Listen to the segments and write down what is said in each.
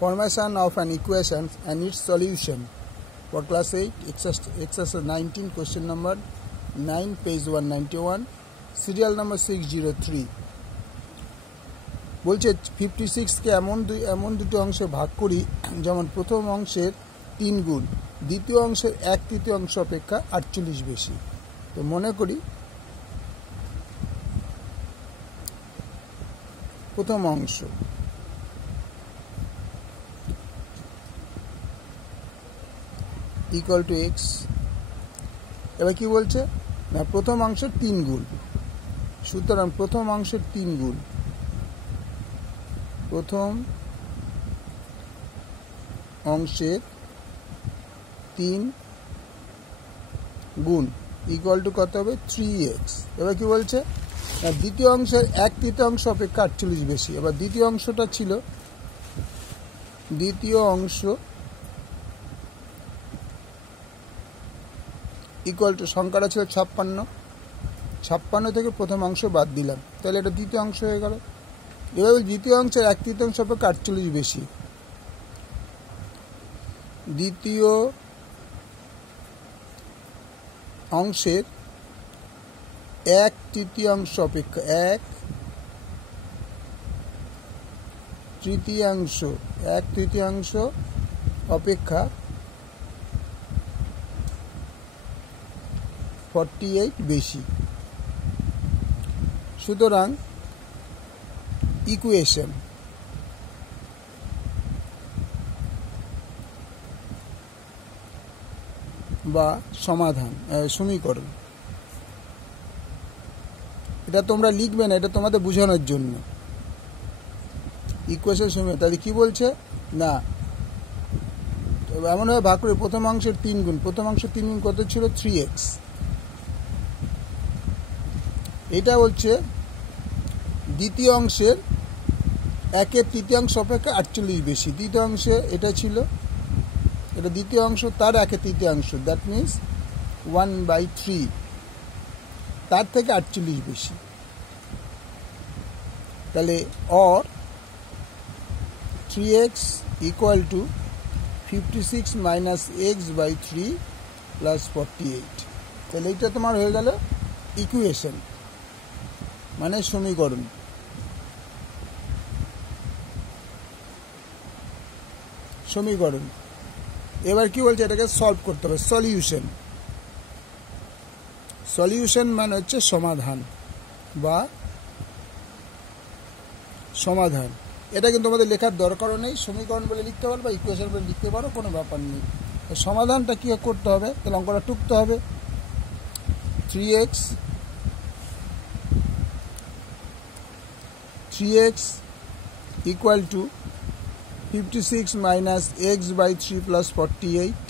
Formation of an equation and its solution for class 8 exercise 19 question number 9 page 191 serial number 603 বলছে 56 কে এমন দুটো অংশে ভাগ করি যেমন প্রথম অংশের 3 গুণ দ্বিতীয় অংশের 1/3 অংশ অপেক্ষা 48 বেশি। তো মনে করি প্রথম অংশ equal to x। এবার কি বলছে না প্রথম অংশের 3 গুণ, সুতরাং প্রথম অংশের 3 গুণ প্রথম অংশের 3 গুণ ইকুয়াল টু কত হবে 3x। এবার কি বলছে না দ্বিতীয় অংশের 1/3 অংশ অপেক্ষা 48 বেশি। এবার দ্বিতীয় অংশটা ছিল দ্বিতীয় অংশ ইকুয়াল টু সংখ্যাটা ছিল 56 থেকে প্রথম অংশ বাদ দিলাম, তাহলে এটা দ্বিতীয় অংশ হয়ে গেল। এবার দ্বিতীয় অংশের 1/3 অংশ অপেক্ষা 48 বেশি। দ্বিতীয় অংশের 1/3 অংশ অপেক্ষা 1/3 অপেক্ষা 48 বেশি। সুতরাং ইকুয়েশন বা সমাধান সমীকরণ, এটা তোমরা লিখবে না, এটা তোমাদের বোঝানোর জন্য। ইকুয়েশন সমীকরণ তাহলে কি বলছে না এমনভাবে ভাগ করে প্রথম অংশের 3 গুণ, প্রথম অংশের 3 গুণ কত ছিল 3x। এটা বলছে দ্বিতীয় অংশের 1/3 অপেক্ষা 48 বেশি। দ্বিতীয় অংশে এটা ছিল, এটা দ্বিতীয় অংশ তার 1/3, দ্যাট মিনস 1/3, তার থেকে 48 বেশি। তাহলে or 3x equal to 56 minus x/3 plus 48। তাহলে এইটা তোমার হয়ে গেল ইকুয়েশন মানে সমীকরণ। এবার কি বলছে এটাকে সলভ করতে হবে, সলিউশন মানে হচ্ছে সমাধান বা সমাধান। এটা কিন্তু আমাদের লেখার দরকারও নেই, সমীকরণ বলে লিখতে পারো বা ইকুয়েশন বলে লিখতে পারো, কোনো ব্যাপার নেই। সমাধানটা কি করতে হবে, তাহলে অঙ্কটা টুকতে হবে। 3x equal to 56 minus x/3 plus 48,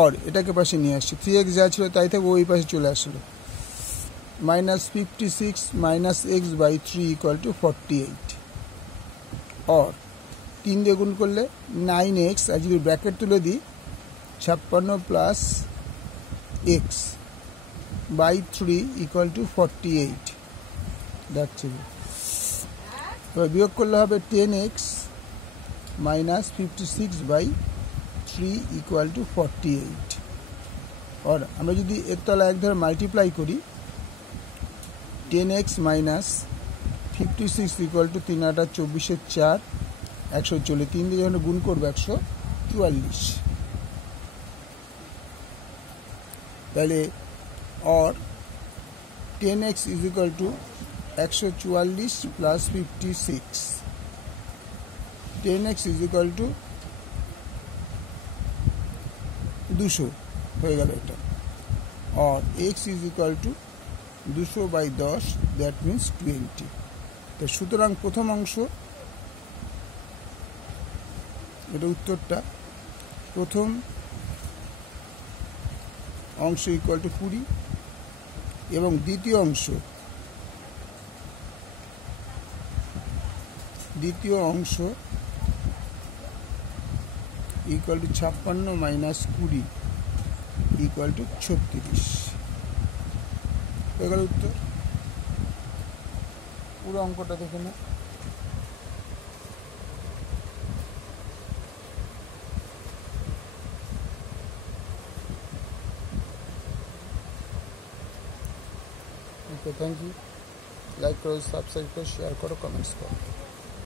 और এটাকে পাশে নিয়ে আসছি, 3x যা ছিল তাই থেকে ওই পাশে চলে আসলো, minus 56 minus x/3 equal to 48, और 3 দিয়ে গুণ করলে 9x, আর যদি ব্র্যাকেট তুলে দিই 56 প্লাস x/3 ইকুয়াল টু 48। দেখছি এবার বিয়োগ করলে হবে 10x মাইনাস 56/3 ইকুয়াল টু 48। আর আমরা যদি এর তলা এক ধরে মাল্টিপ্লাই করি 10x মাইনাস 56 ইকুয়াল টু 3 8 24 4 140, 3 দিয়ে যখন গুণ করবো 144। তাহলে और 10x is equal to 144 plus 56, 10x is equal to 200 হয়ে গেল এটা, और x is equal to 200/10, that means 20। তো সুতরাং প্রথম অংশ, এটা উত্তরটা, প্রথম অংশ ইকুয়াল টু 20 এবং দ্বিতীয় অংশ equal to 56 minus 20 equal to 36। এগুলো উত্তর। পুরো অঙ্কটা দেখে না। Okay thank you. লাইক করো, সাবস্ক্রাইব করো, শেয়ার করো, কমেন্টস করো।